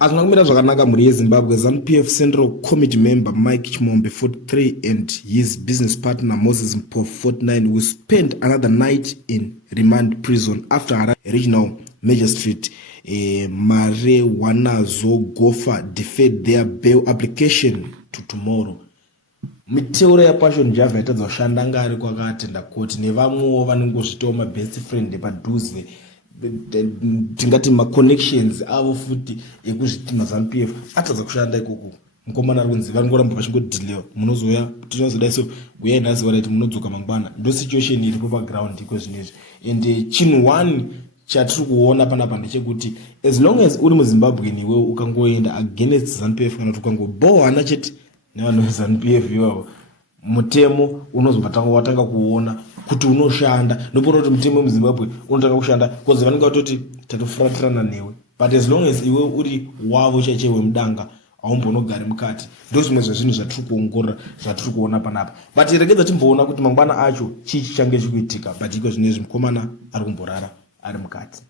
Azvina kumira zvakanaka mhuri yeZimbabwe. ZANU-PF Central Committee member Mike Chimombe, 43, and his business partner Moses Mpofu, 49, will spend another night in remand prison after Harare Regional Magistrate Marewanazo Gofa deferred their bail application to tomorrow. Miteuro yaPassion Java yatadza kushanda ngari kwakatenda koti nevamwewo vanongozvitawo mabest friend padhuze, tingati maconnections avo futi ekuzvitima ZANU-PF atadza kushanda ikoko. Mukomana ari kunzi vanongoramba vachingodhilewa, munozoya tinozoda so uyai nhasi varaiti munodzoka mangwana. Ndo situation iripo paground iko zvinezvi. And chinhu one chatiri kuona panapa ndechekuti as long as uri muZimbabwe niwe ukangoenda against ZANU-PF kana kuti ukangobohana chete nevanhu veZANU-PF ivavo, mutemo unozobva watanga kuona kuti unoshanda. Ndopoona kuti mutemo muZimbabwe unotanga kushanda because vanenge vatoti tatofuratirana newe, but as long as iwe uri wavo chaiche wemudanga haumbonogari mukati. Ndo zvimwe zvezvinhu zvatiri kuongorora zvatiri kuona panapa, but regedza timboona kuti mangwana acho chii chichange chikuitika. But iko zvinezvi mukomana ari kumborara ari mukati.